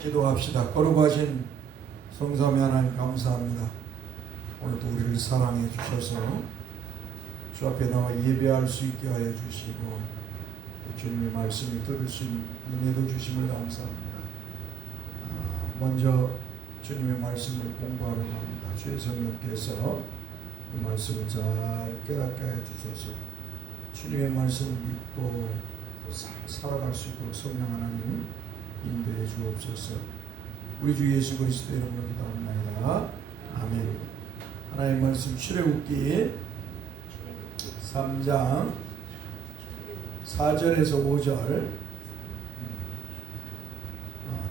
기도합시다. 거룩하신 성삼위 하나님 감사합니다. 오늘도 우리를 사랑해 주셔서 주 앞에 나와 예배할 수 있게 하여 주시고 주님의 말씀을 들을 수 있는 은혜도 주심을 감사합니다. 먼저 주님의 말씀을 공부하려고 합니다. 주의 성령께서 이 말씀을 잘 깨닫게 해 주셔서 주님의 말씀을 믿고 살아갈 수 있도록 성령 하나님 인도해 주옵소서. 우리 주 예수 그리스도 이름으로 기도합니다. 아멘. 하나님의 말씀 출애굽기 3장 4절에서 5절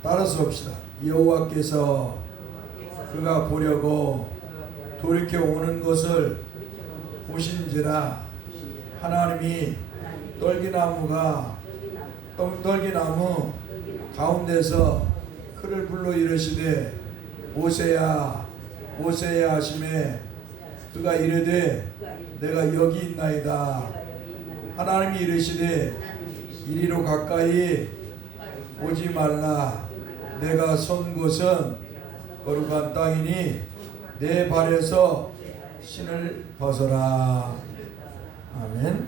따라서 봅시다. 여호와께서 그가 보려고 돌이켜 오는 것을 보신지라 하나님이 떨기나무 가운데서 그를 불러 이르시되 모세야 모세야 하시매 그가 이르되 내가 여기 있나이다. 하나님이 이르시되 이리로 가까이 오지 말라. 내가 선 곳은 거룩한 땅이니 내 발에서 신을 벗어라. 아멘.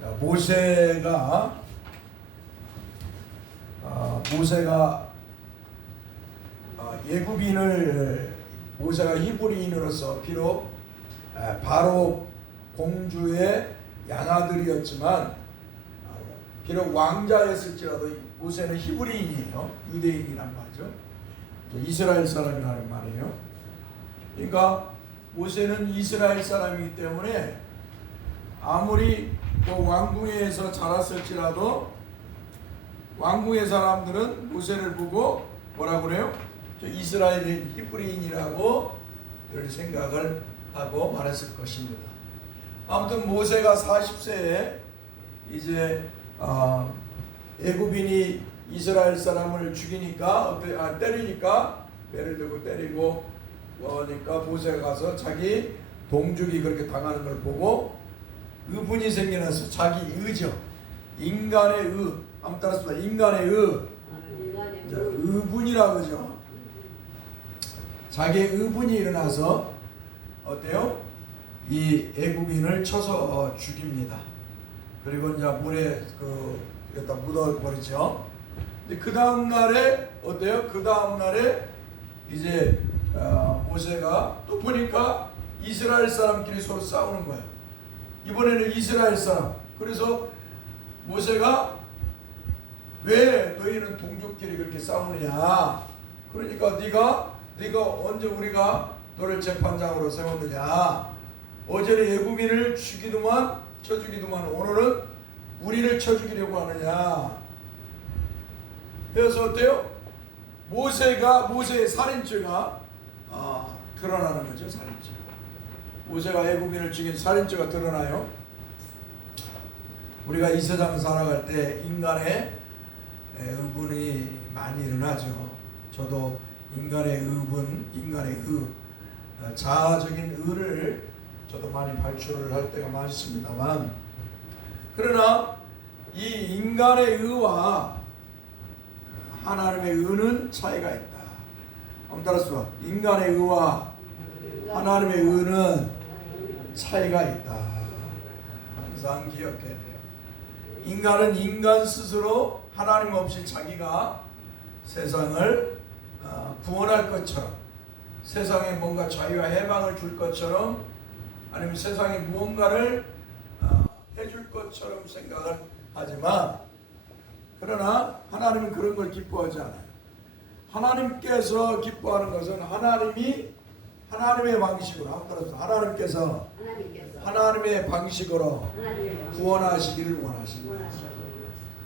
자, 모세가 애굽인을 모세가 히브리인으로서 비록 바로 공주의 양아들이었지만 비록 왕자였을지라도 모세는 히브리인이에요. 유대인이란 말이죠. 이스라엘 사람이라는 말이에요. 그러니까 모세는 이스라엘 사람이기 때문에 아무리 왕궁에서 자랐을지라도 왕궁의 사람들은 모세를 보고 뭐라고 그래요? 이스라엘인 히브리인이라고 늘 생각을 하고 말했을 것입니다. 아무튼 모세가 40세에 이제 애굽인이 이스라엘 사람을 죽이니까 때리니까 배를 들고 때리고 그러니까 모세가 가서 자기 동족이 그렇게 당하는 걸 보고 의분이 생겨나서 자기 의죠. 인간의 의. 한번 따라서 인간의 의. 의분이라고 그러죠. 자기의 의분이 일어나서 어때요? 이 애굽인을 쳐서 죽입니다. 그리고 이제 물에 여기다 묻어버리죠. 근데 그 다음 날에 어때요? 그 다음 날에 이제 모세가 또 보니까 이스라엘 사람끼리 서로 싸우는 거예요. 이번에는 이스라엘 사람. 그래서 모세가 왜 너희는 동족끼리 그렇게 싸우느냐? 그러니까 네가 언제 우리가 너를 재판장으로 세웠느냐? 어제는 애굽인을 쳐 죽이더만 오늘은 우리를 쳐 죽이려고 하느냐? 그래서 어때요? 모세의 살인죄가 드러나는 거죠. 살인죄. 모세가 애굽인을 죽인 살인죄가 드러나요. 우리가 이 세상 살아갈 때 인간의 의분이 많이 일어나죠. 저도 인간의 의분, 인간의 자아적인 의를 저도 많이 발출을 할 때가 많습니다만, 그러나 이 인간의 의와 하나님의 의는 차이가 있다. 한번 따라서 인간의 의와 하나님의 의는 차이가 있다. 항상 기억해야 돼요. 인간은 인간 스스로 하나님 없이 자기가 세상을 구원할 것처럼, 세상에 뭔가 자유와 해방을 줄 것처럼, 아니면 세상에 무언가를 해줄 것처럼 생각을 하지만, 그러나 하나님은 그런 걸 기뻐하지 않아요. 하나님께서 기뻐하는 것은 하나님의 방식으로, 하나님께서 하나님의 방식으로 구원하시기를 원하십니다.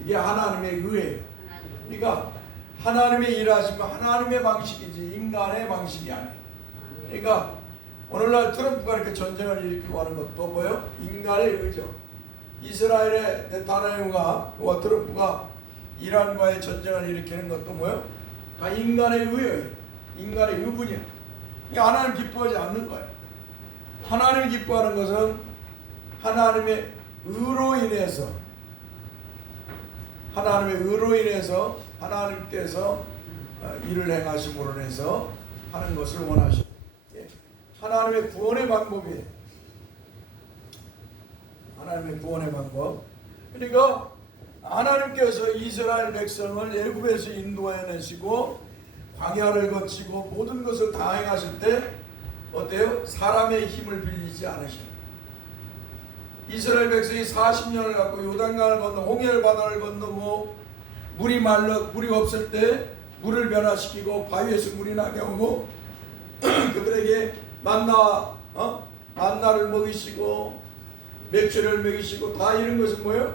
이게 하나님의 의예요. 그러니까 하나님의 일하시면 하나님의 방식이지 인간의 방식이 아니에요. 그러니까 오늘날 트럼프가 이렇게 전쟁을 일으키고 하는 것도 뭐예요? 인간의 의죠. 이스라엘의 네타냐후와 트럼프가 이란과의 전쟁을 일으키는 것도 뭐예요? 다 인간의 의예요. 인간의 의분이에요. 이게 하나님 기뻐하지 않는 거예요. 하나님 기뻐하는 것은 하나님의 의로 인해서 하나님께서 일을 행하심으로 인해서 하는 것을 원하십니다. 하나님의 구원의 방법이에요. 하나님의 구원의 방법. 그러니까 하나님께서 이스라엘 백성을 애굽에서 인도해내시고 광야를 거치고 모든 것을 다 행하실 때 어때요? 사람의 힘을 빌리지 않으십니다. 이스라엘 백성이 40년을 갖고 요단강을 건너 홍해 바다를 건너고 물이 없을 때 물을 변화시키고 바위에서 물이 나게 하고 그들에게 만나를 먹이시고 맥주를 먹이시고 다 이런 것은 뭐예요?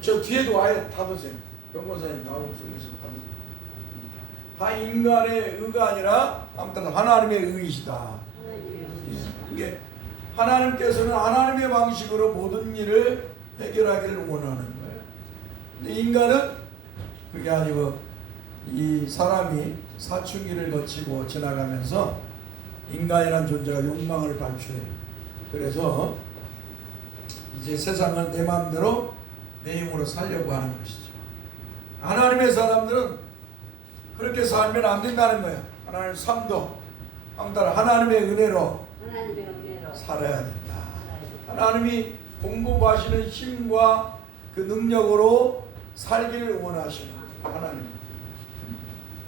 저 뒤에도 아예 다 보세요. 변호사님 나오고 속에서 다 인간의 의가 아니라 아무튼 하나님의 의이시다. 이게 하나님께서는 하나님의 방식으로 모든 일을 해결하기를 원하는 거예요. 근데 인간은 그게 아니고 이 사람이 사춘기를 거치고 지나가면서 인간이라는 존재가 욕망을 발휘해요. 그래서 이제 세상을 내 마음대로 내 힘으로 살려고 하는 것이죠. 하나님의 사람들은 그렇게 살면 안 된다는 거예요. 하나님 삶도 하나님의 은혜로 살아야 된다. 하나님이 공급하시는 힘과 그 능력으로 살기를 원하시는 하나님.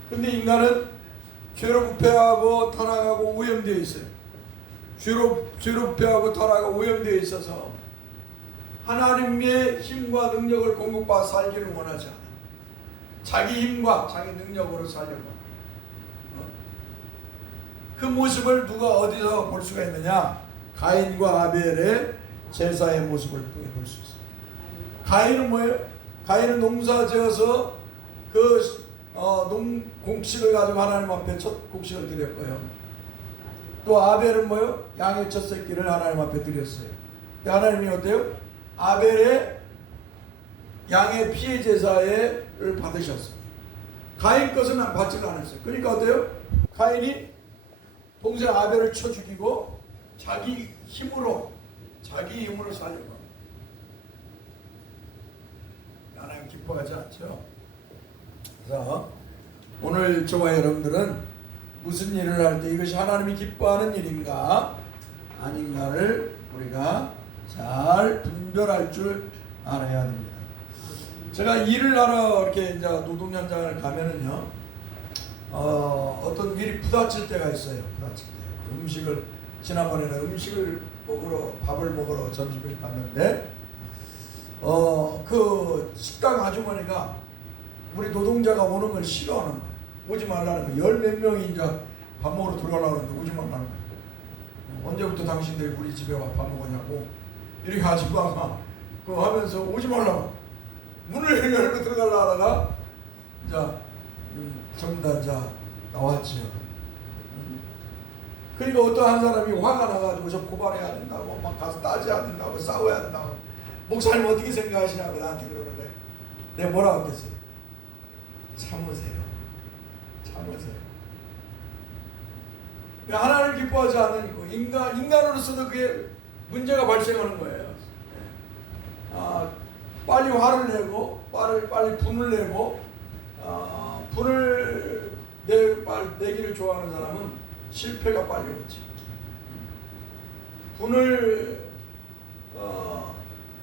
근데 인간은 죄로 부패하고 타락하고 오염되어 있어요. 죄로 부패하고 타락하고 오염되어 있어서 하나님의 힘과 능력을 공급받아 살기를 원하지 않아요. 자기 힘과 자기 능력으로 살려고. 그 모습을 누가 어디서 볼 수가 있느냐? 가인과 아벨의 제사의 모습을 볼 수 있어요. 가인은 뭐예요? 가인은 농사 지어서 곡식을 가지고 하나님 앞에 첫 곡식을 드렸고요. 또 아벨은 뭐예요? 양의 첫 새끼를 하나님 앞에 드렸어요. 근데 하나님이 어때요? 아벨의 양의 피해 제사를 받으셨어요. 가인 것은 받지 않았어요. 그러니까 어때요? 가인이 동생 아벨을 쳐 죽이고 자기 힘으로 살려고 합니다. 하나님 기뻐하지 않죠? 그래서 오늘 저와 여러분들은 무슨 일을 할 때 이것이 하나님이 기뻐하는 일인가 아닌가를 우리가 잘 분별할 줄 알아야 됩니다. 제가 일을 하러 이렇게 이제 노동 현장을 가면은요, 어떤 일이 부딪힐 때가 있어요. 지난번에는 음식을 먹으러, 밥을 먹으러 점심을 갔는데, 그 식당 아주머니가 우리 노동자가 오는 걸 싫어하는 거예요. 오지 말라는 거예요. 열 몇 명이 이제 밥 먹으러 들어가려고 하는데 오지 말라는 거예요. 언제부터 당신들이 우리 집에 와 밥 먹었냐고 이렇게 가지고 아마 그거 하면서 오지 말라고 문을 열고 들어가려고 하다가 이제 전부 다 이제 나왔지요. 그러니까 어떤 한 사람이 화가 나가지고 저 고발해야 된다고 막 가서 따져야 된다고 싸워야 된다고 목사님 어떻게 생각하시냐고 나한테 그러는데 내가 뭐라고 했겠어요? 참으세요. 하나님 기뻐하지 않는 거 인간으로서도 그게 문제가 발생하는 거예요. 빨리 화를 내고 빨리 분을 내고 분을 내기를 좋아하는 사람은 실패가 빨리 오지. 분을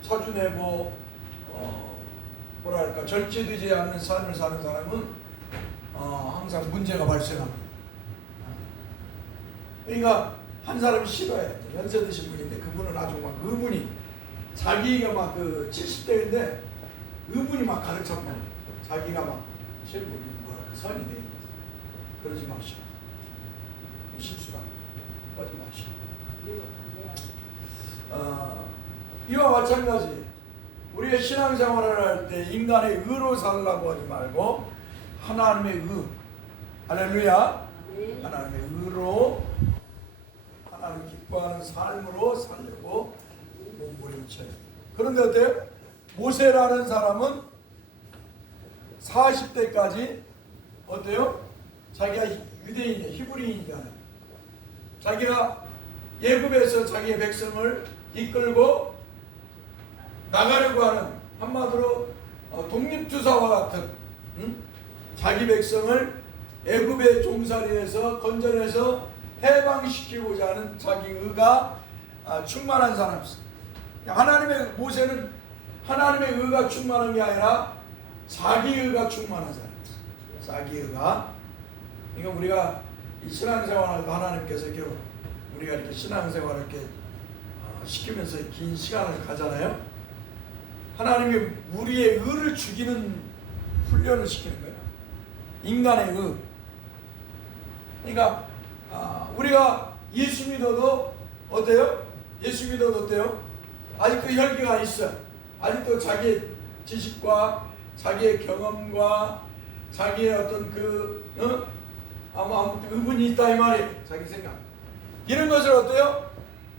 자주 내고 절제되지 않는 삶을 사는 사람은 항상 문제가 발생합니다. 그러니까 한 사람이 싫어해. 연세 드신 분인데 그분은 아주 막 의분이 자기가 막 70대인데 의분이 막 가득 찬 거예요. 자기가 막 최고 선이 돼 있는 거예요. 그러지 마시오. 실수다. 하지 마시오. 이와 마찬가지 우리의 신앙생활을 할 때 인간의 의로 살라고 하지 말고 하나님의 의, 할렐루야, 하나님의 의로 하나님 기뻐하는 삶으로 살려고 몸부림쳐요. 그런데 어때요? 모세라는 사람은 40대까지 어때요? 자기가 유대인이야, 히브리인이잖아요. 자기가 애굽에서 자기의 백성을 이끌고 나가려고 하는 한마디로 독립투사와 같은 응? 자기 백성을 애굽의 종살이에서 건져내서 해방시키고자 하는 자기 의가 충만한 사람이었어요. 하나님의 모세는 하나님의 의가 충만한 게 아니라 자기 의가 충만한 사람이었어요. 자기 의가. 그러니까 우리가 이 신앙생활을 하나님께서 우리가 이렇게 신앙생활을 이렇게 시키면서 긴 시간을 가잖아요. 하나님이 우리의 의를 죽이는 훈련을 시키는 거예요. 인간의 의. 그러니까 우리가 예수 믿어도 어때요? 예수 믿어도 어때요? 아직 그 혈기가 있어. 아직도 자기의 지식과 자기의 경험과 자기의 어떤 아무튼 의문이 있다 이 말이에요. 자기 생각. 이런 것을 어때요?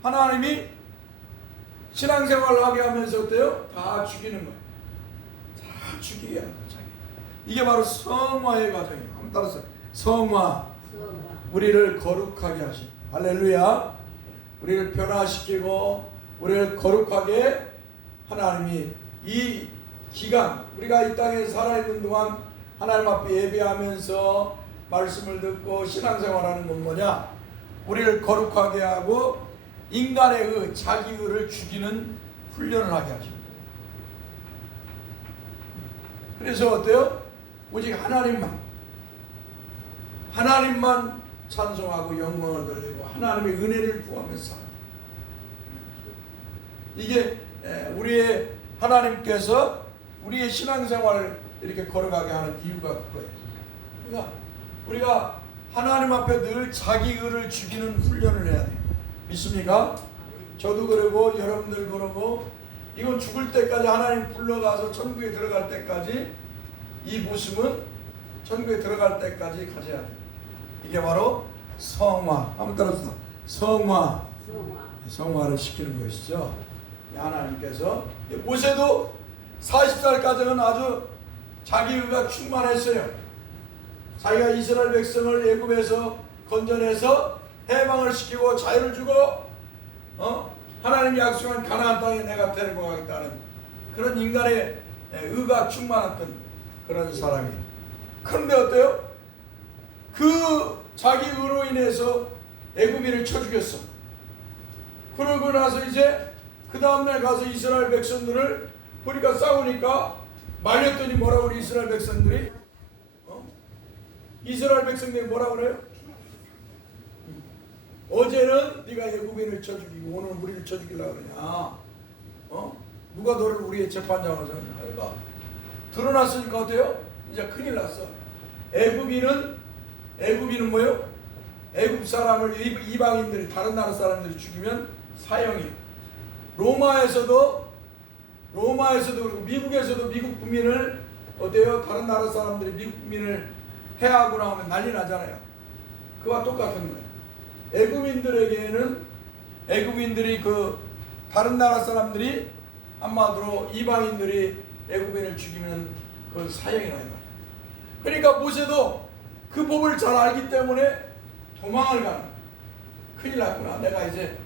하나님이 신앙생활을 하게 하면서 어때요? 다 죽이는 거예요. 다 죽이게 하는 거예요. 이게 바로 성화의 과정이에요. 한번 따라서 성화. 우리를 거룩하게 하시고 할렐루야. 우리를 변화시키고 우리를 거룩하게 하나님이 이 기간 우리가 이 땅에 살아있는 동안 하나님 앞에 예배하면서 말씀을 듣고 신앙생활하는 건 뭐냐? 우리를 거룩하게 하고 인간의 의, 자기 의를 죽이는 훈련을 하게 하십니다. 그래서 어때요? 오직 하나님만 찬송하고 영광을 돌리고 하나님의 은혜를 구하면서 살아요. 이게 우리의 하나님께서 우리의 신앙생활을 이렇게 걸어가게 하는 이유가 그거예요. 그러니까 우리가 하나님 앞에 늘 자기 의를 죽이는 훈련을 해야 돼요. 믿습니까? 저도 그러고 여러분들 그러고 이건 죽을 때까지 하나님 불러가서 천국에 들어갈 때까지 이 모습은 천국에 들어갈 때까지 가져야 돼요. 이게 바로 성화. 한번 따라서 성화를 시키는 것이죠. 하나님께서 모세도 40살까지는 아주 자기 의가 충만했어요. 자기가 이스라엘 백성을 애굽에서 건져내서 해방을 시키고 자유를 주고 하나님이 약속한 가나안 땅에 내가 데리고 가겠다는 그런 인간의 의가 충만했던 그런 사람이에요. 그런데 어때요? 그 자기 의로 인해서 애굽인을 쳐 죽였어. 그러고 나서 이제 그 다음날 가서 이스라엘 백성들을 보니까 싸우니까 말렸더니 뭐라고 그래? 이스라엘 백성들이 이스라엘 백성들이 뭐라고 그래요? 어제는 네가 애굽인을 쳐 죽이고 오늘은 우리를 쳐 죽이려고 그러냐? 누가 너를 우리의 재판장으로 정하냐? 그러니까 드러났으니까 어때요? 이제 큰일 났어. 애굽인은 뭐예요? 애굽 사람을 이방인들이 다른 나라 사람들이 죽이면 사형이에요. 로마에서도 그렇고 미국에서도 미국 국민을 어때요? 다른 나라 사람들이 미국 국민을 해하고 나오면 난리 나잖아요. 그와 똑같은 거예요. 애굽인들이 그 다른 나라 사람들이 한마디로 이방인들이 애굽인을 죽이면 그건 사형이라 이 말이에요. 그러니까 모세도 그 법을 잘 알기 때문에 도망을 가는 거예요. 큰일 났구나. 내가 이제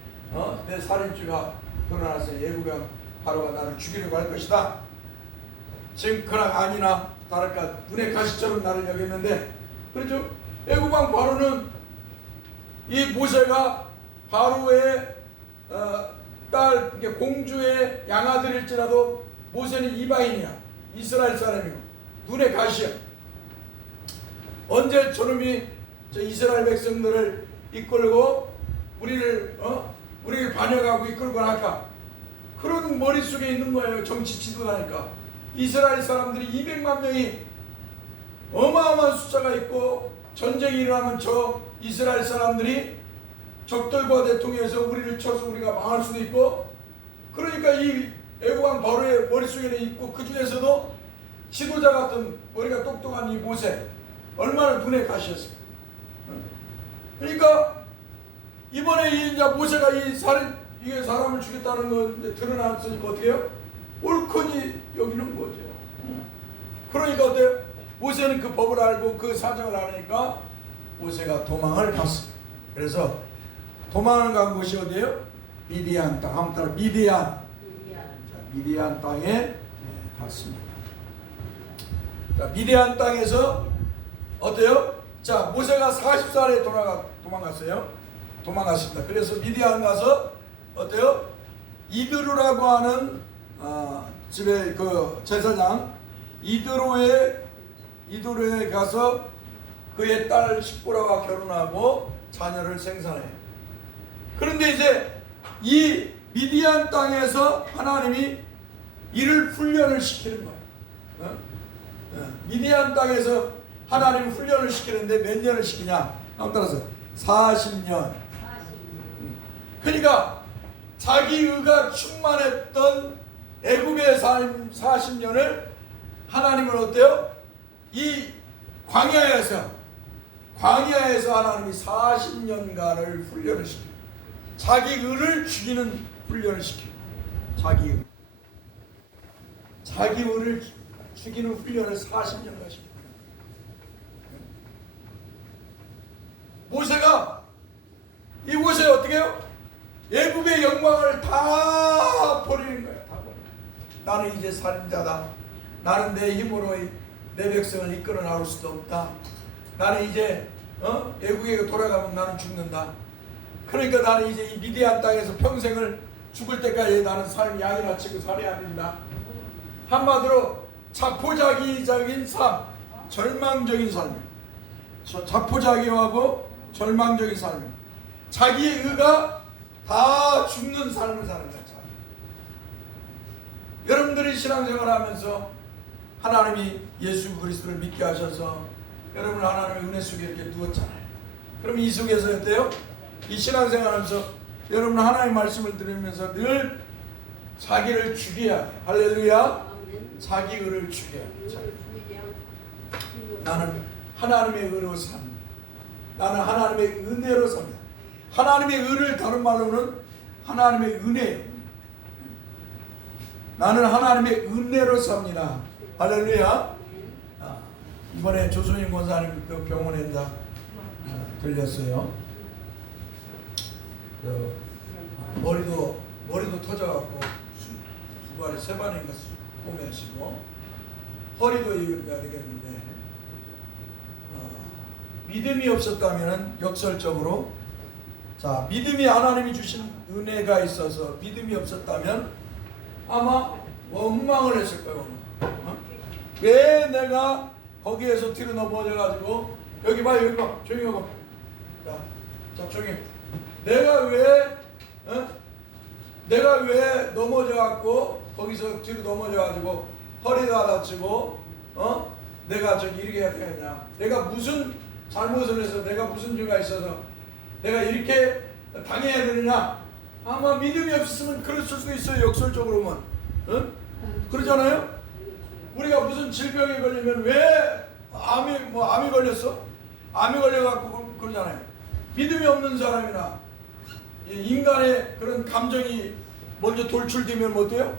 내 살인죄가 드러나서 애굽왕 바로가 나를 죽이려고 할 것이다. 지금 그나 아니나 다를까 눈의 가시처럼 나를 여겼는데 그렇죠? 애굽왕 바로는 이 모세가 바로의 딸 공주의 양아들일지라도 모세는 이방인이야. 이스라엘 사람이고 눈의 가시야. 언제 저놈이 이스라엘 백성들을 이끌고 우리를 반역하고 이끌고 갈까? 그런 머릿속에 있는 거예요. 정치 지도자니까. 이스라엘 사람들이 200만 명이 어마어마한 숫자가 있고 전쟁이 일어나면 저 이스라엘 사람들이 적들과 대통해서 우리를 쳐서 우리가 망할 수도 있고 그러니까 이 애굽왕 바로의 머릿속에는 있고 그 중에서도 지도자 같은 머리가 똑똑한 이 모세 얼마나 눈에 가시였어요. 그러니까 이번에 이제 모세가 이게 사람을 죽였다는 건 드러났으니까 어떻게 해요? 옳거니 여기는 거죠. 그러니까 어때요? 모세는 그 법을 알고 그 사정을 아니까 모세가 도망을 갔어요. 그래서 도망을 간 곳이 어디예요? 미디안 땅. 한번 따라 미디안 땅에 갔습니다. 자, 미디안 땅에서 어때요? 자, 모세가 40살에 도망갔습니다. 그래서 미디안 가서 어때요? 이드로라고 하는 집에 그 제사장 이드로에 가서 그의 딸 십보라와 결혼하고 자녀를 생산해요. 그런데 이제 이 미디안 땅에서 하나님이 이를 훈련을 시키는 거예요. 미디안 땅에서 하나님이 훈련을 시키는데 몇 년을 시키냐? 따라서 40년. 그러니까 자기 의가 충만했던 애굽의 삶 40년을 하나님은 어때요? 이 광야에서 하나님이 40년간을 훈련을 시켜요. 자기 의를 죽이는 훈련을 시켜요. 자기 의를 죽이는 훈련을 40년간 시켜요. 모세가 이곳에 어떻게 해요? 애굽의 영광을 다 버리는 거야. 나는 이제 살인자다. 나는 내 힘으로 내 백성을 이끌어 나올 수도 없다. 나는 이제 애국에 돌아가면 나는 죽는다. 그러니까 나는 이제 이 미디안 땅에서 평생을 죽을 때까지 나는 양이나 치고 살아야 된다. 한마디로 자포자기적인 삶, 절망적인 삶, 자포자기하고 절망적인 삶, 자기의 의가 다 죽는 삶을 사는 거야. 여러분들이 신앙생활하면서 하나님이 예수 그리스도를 믿게 하셔서 여러분 하나님의 은혜 속에 이렇게 누웠잖아요. 그럼 이 속에서 어때요? 이 신앙생활하면서 여러분 하나님의 말씀을 들으면서 늘 자기를 죽여야 돼. 할렐루야. 자기 의를 죽여야 돼. 나는 하나님의 의로 삽니다. 나는 하나님의 은혜로 삽니다. 하나님의 의를 다른 말로는 하나님의 은혜예요. 나는 하나님의 은혜로 삽니다. 할렐루야. 이번에 조선인 권사님 그 병원에 들렸어요. 머리도 터져갖고 두 발에 세 발인가 꼬매시고 허리도 이러겠는데 믿음이 없었다면 역설적으로 자 믿음이 하나님이 주신 은혜가 있어서 믿음이 없었다면 아마 원망을 했을 거예요. 왜 내가 거기에서 뒤로 넘어져가지고 여기 봐 조용히 해봐. 자 조용히. 내가 왜 넘어져갖고 거기서 뒤로 넘어져가지고 허리가 다치고 내가 저기 이렇게 해야 되겠냐? 내가 무슨 잘못을 해서 내가 무슨 죄가 있어서 내가 이렇게 당해야 되느냐? 아마 믿음이 없었으면 그랬을 수도 있어요. 역설적으로만. 그러잖아요. 우리가 무슨 질병에 걸리면 왜 암이 걸렸어? 암이 걸려갖고 그러잖아요. 믿음이 없는 사람이나 인간의 그런 감정이 먼저 돌출되면 어때요?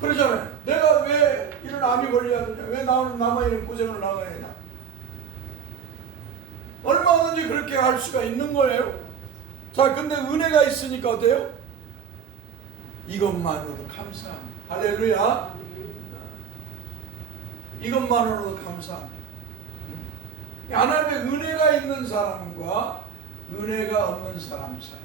그러잖아요. 내가 왜 이런 암이 걸려야 되냐? 왜 나만 이런 고생을 나가야 되냐? 얼마든지 그렇게 할 수가 있는 거예요. 자, 근데 은혜가 있으니까 어때요? 이것만으로도 감사합니다. 할렐루야. 이것만으로도 감사합니다. 하나님의 은혜가 있는 사람과 은혜가 없는 사람 사이,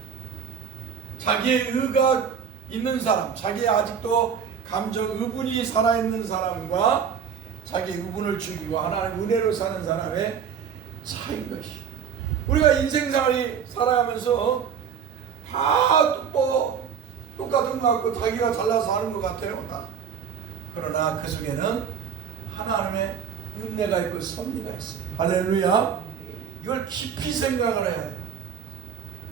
자기의 의가 있는 사람, 자기의 아직도 감정 의분이 살아있는 사람과 자기의 의분을 죽이고 하나님의 은혜로 사는 사람의 차이인 것이. 우리가 인생살이 살아가면서 다 똑같은 것 같고 자기가 잘나서 하는 것 같아요. 다. 그러나 그 속에는 하나님의 은혜가 있고 섭리가 있어요. 할렐루야. 이걸 깊이 생각을 해야 돼요.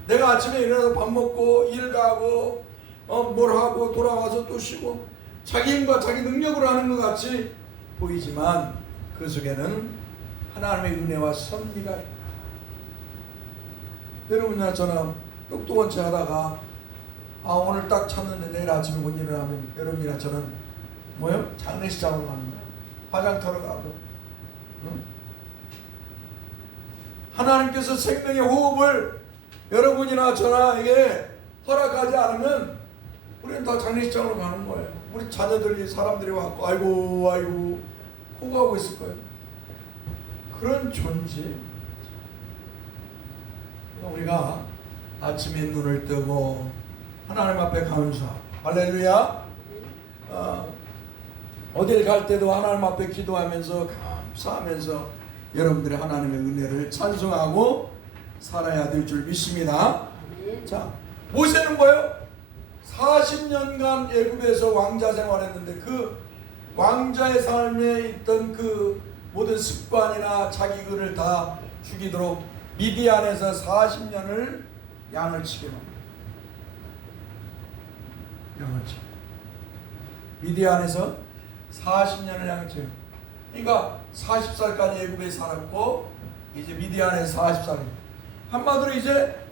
내가 아침에 일어나서 밥 먹고 일 가고 뭘 하고 돌아와서 또 쉬고 자기 힘과 자기 능력으로 하는 것 같이 보이지만 그 속에는 하나님의 은혜와 섭리가 있다. 여러분이나 저는 똑똑한 체 하다가 오늘 딱 찼는데 내일 아침에 못 일어나면 여러분이나 저는 뭐요? 장례식장으로 가는 거예요. 화장터로 가고. 응? 하나님께서 생명의 호흡을 여러분이나 저나에게 허락하지 않으면 우리는 다 장례식장으로 가는 거예요. 우리 자녀들이 사람들이 와서 아이고 포기하고 있을 거예요. 그런 존재. 우리가 아침에 눈을 뜨고 하나님 앞에 감사, 할렐루야. 어딜 갈 때도 하나님 앞에 기도하면서 감사하면서 여러분들의 하나님의 은혜를 찬송하고 살아야 될 줄 믿습니다. 자, 모세는 뭐예요? 40년간 애굽에서 왕자 생활했는데 그 왕자의 삶에 있던 그 모든 습관이나 자기 글을 다 죽이도록 미디안에서 40년을 양을 치게 합니다. 양을 치게. 미디안에서 40년을 양을 치게. 그러니까 40살까지 애굽에 살았고 이제 미디안에서 40살. 한마디로 이제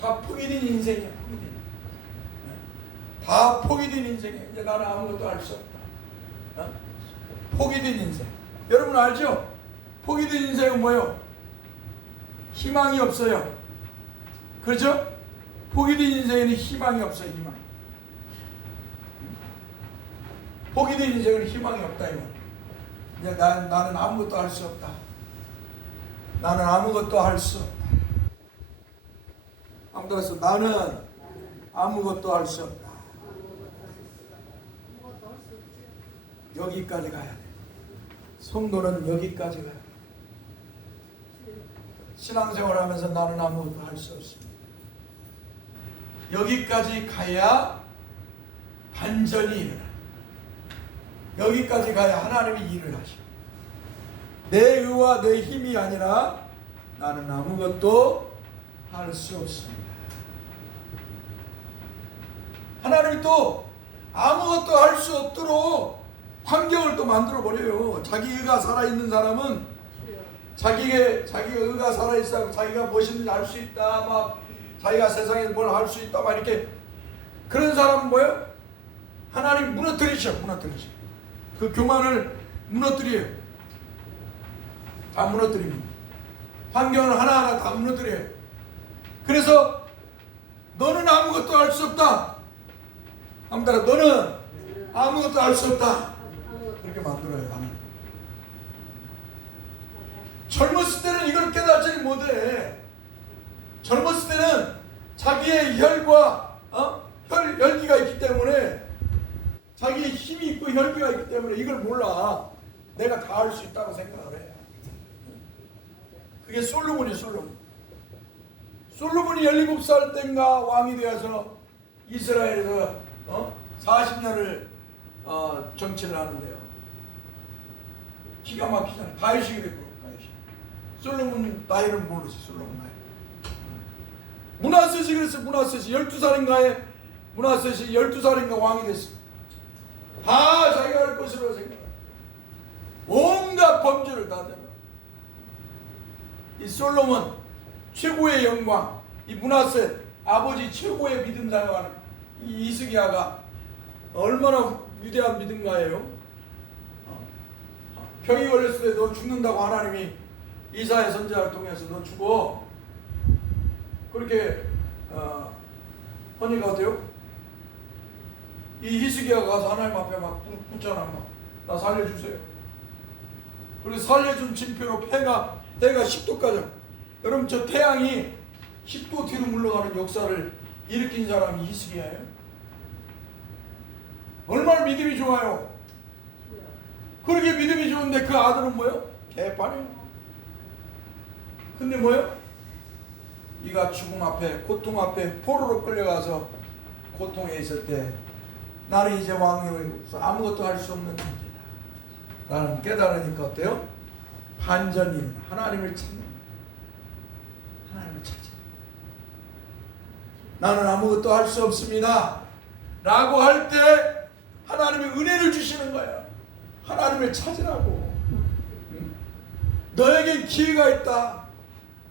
다 포기된 인생이야. 포기된. 다 포기된 인생이야. 이제 나는 아무것도 할 수 없다. 포기된 인생. 여러분 알죠? 포기된 인생은 뭐예요? 희망이 없어요. 그렇죠? 포기된 인생에는 희망이 없어요. 희망. 포기된 인생은 희망이 없다. 이거. 이제 나는 아무것도 할 수 없다. 나는 아무것도 할 수 없다. 아무것도 나는 아무것도 할 수 없다. 여기까지 가야 돼. 성도는 여기까지 가야 돼. 신앙생활하면서 나는 아무것도 할 수 없습니다. 여기까지 가야 반전이 일어나. 여기까지 가야 하나님이 일을 하셔. 내 의와 내 힘이 아니라 나는 아무것도 할 수 없습니다. 하나님이 또 아무것도 할 수 없도록 환경을 또 만들어 버려요. 자기 의가 살아있는 사람은 자기가 의가 살아있어, 자기가 무엇인지 알 수 있다, 막 자기가 세상에 뭘 할 수 있다, 막 이렇게 그런 사람은 뭐예요? 하나님 무너뜨리셔. 그 교만을 무너뜨려요. 다 무너뜨립니다. 환경을 하나하나 다 무너뜨려요. 그래서 너는 아무것도 할 수 없다. 아무튼 너는 아무것도 할 수 없다. 그렇게 만들어요. 하나님. 젊었을 때는 이걸 깨닫지 못해. 젊었을 때는 자기의 혈과 열기가 있기 때문에, 자기의 힘이 있고 혈기가 있기 때문에 이걸 몰라. 내가 다 할 수 있다고 생각을 해. 그게 솔로몬이 17살 때인가 왕이 되어서 이스라엘에서 40년을 정치를 하는데요. 기가 막히잖아요. 다윗이 됐고. 솔로몬 나이는 모르지. 솔로몬 나이. 므낫셋이 그랬어. 므낫셋이 12살인가에 므낫셋이 12살인가 왕이 됐어. 다 자기가 할 것으로 생각해. 온갖 범죄를 다 생각해. 이 솔로몬 최고의 영광, 이 므낫셋 아버지 최고의 믿음 사용하는 이 이스기야가 얼마나 위대한 믿음가예요. 병이 걸렸을 때 너 죽는다고 하나님이 이사야 선지자를 통해서 너 죽어. 그렇게 하니까 어때요? 이 히스기야가 가서 하나님 앞에 막 붙잖아. 나 살려주세요. 그리고 살려준 징표로 해가 10도까지. 여러분 저 태양이 10도 뒤로 물러가는 역사를 일으킨 사람이 히스기야예요. 얼마나 믿음이 좋아요. 그렇게 믿음이 좋은데 그 아들은 뭐예요? 개판이에요. 근데 뭐예요? 이가 죽음 앞에, 고통 앞에 포로로 끌려가서 고통에 있을 때 나는 이제 왕으로서 아무것도 할 수 없는 존재다. 나는 깨달으니까 어때요? 반전이 하나님을 찾는, 하나님을 찾지. 나는 아무것도 할 수 없습니다 라고 할 때 하나님이 은혜를 주시는 거예요. 하나님을 찾으라고. 너에게 기회가 있다.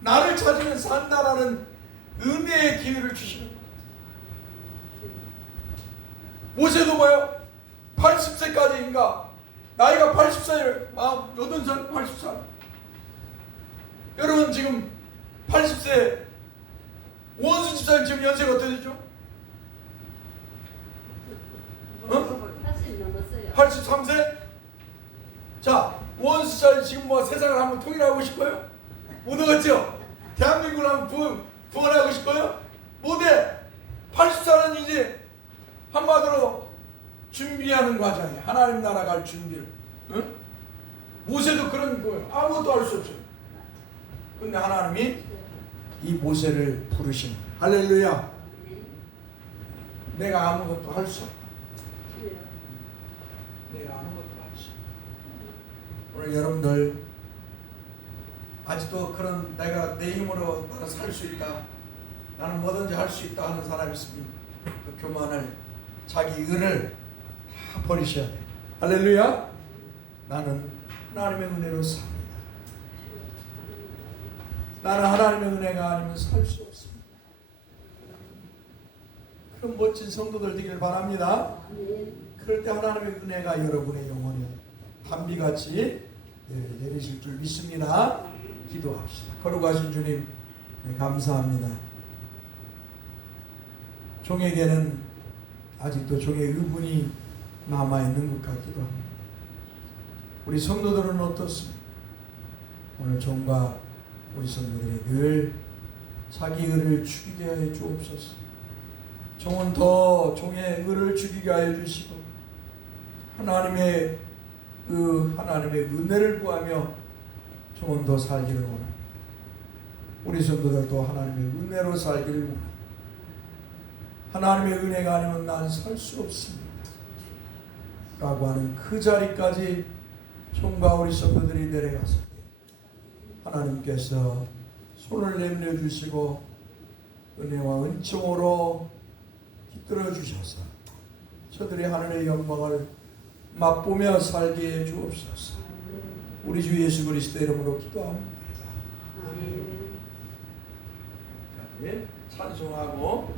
나를 찾으면 산다라는 은혜의 기회를 주시는 거예요. 모세도 뭐예요? 80세까지인가? 나이가 80살, 80살, 80살. 여러분 지금 80세, 원수 집사님 지금 연세가 어떻게 되죠? 80 넘었어요. 83세? 자, 80살 지금 뭐 세상을 한번 통일하고 싶어요? 못하겠죠? 대한민국을 한번 구원하고 싶어요? 못해. 80살은 이제 한마디로 준비하는 과정이에요. 하나님 나라 갈 준비를. 응? 모세도 그런 거예요. 아무것도 할 수 없어요. 근데 하나님이 이 모세를 부르신 거예요. 할렐루야. 내가 아무것도 할 수 없다. 내가 아무것도 할 수 없다. 오늘 여러분들 아직도 그런 내가 내 힘으로 나는 살 수 있다, 나는 뭐든지 할 수 있다 하는 사람이 있으면 그 교만을, 자기 의를 다 버리셔야 돼. 할렐루야. 나는 하나님의 은혜로 삽니다. 나는 하나님의 은혜가 아니면 살 수 없습니다. 그런 멋진 성도들 되길 바랍니다. 그럴 때 하나님의 은혜가 여러분의 영혼에 단비같이 내리실 줄 믿습니다. 기도합시다. 거룩하신 주님, 감사합니다. 종에게는 아직도 종의 의분이 남아있는 것 같기도 합니다. 우리 성도들은 어떻습니까? 오늘 종과 우리 성도들이 늘 자기 의를 죽이게 하여 주옵소서. 종은 더 종의 의를 죽이게 하여 주시고 하나님의 은혜를 구하며 종은 더 살기를 원합니다. 우리 성도들도 하나님의 은혜로 살기를 원합니다. 하나님의 은혜가 아니면 난 살 수 없습니다 라고 하는 그 자리까지 종과 우리 성도들이 내려갔을 때 하나님께서 손을 내밀어 주시고 은혜와 은총으로 깃들어 주셔서 저들의 하늘의 영광을 맛보며 살게 해 주옵소서. 우리 주 예수 그리스도 이름으로 기도합니다. 찬송하고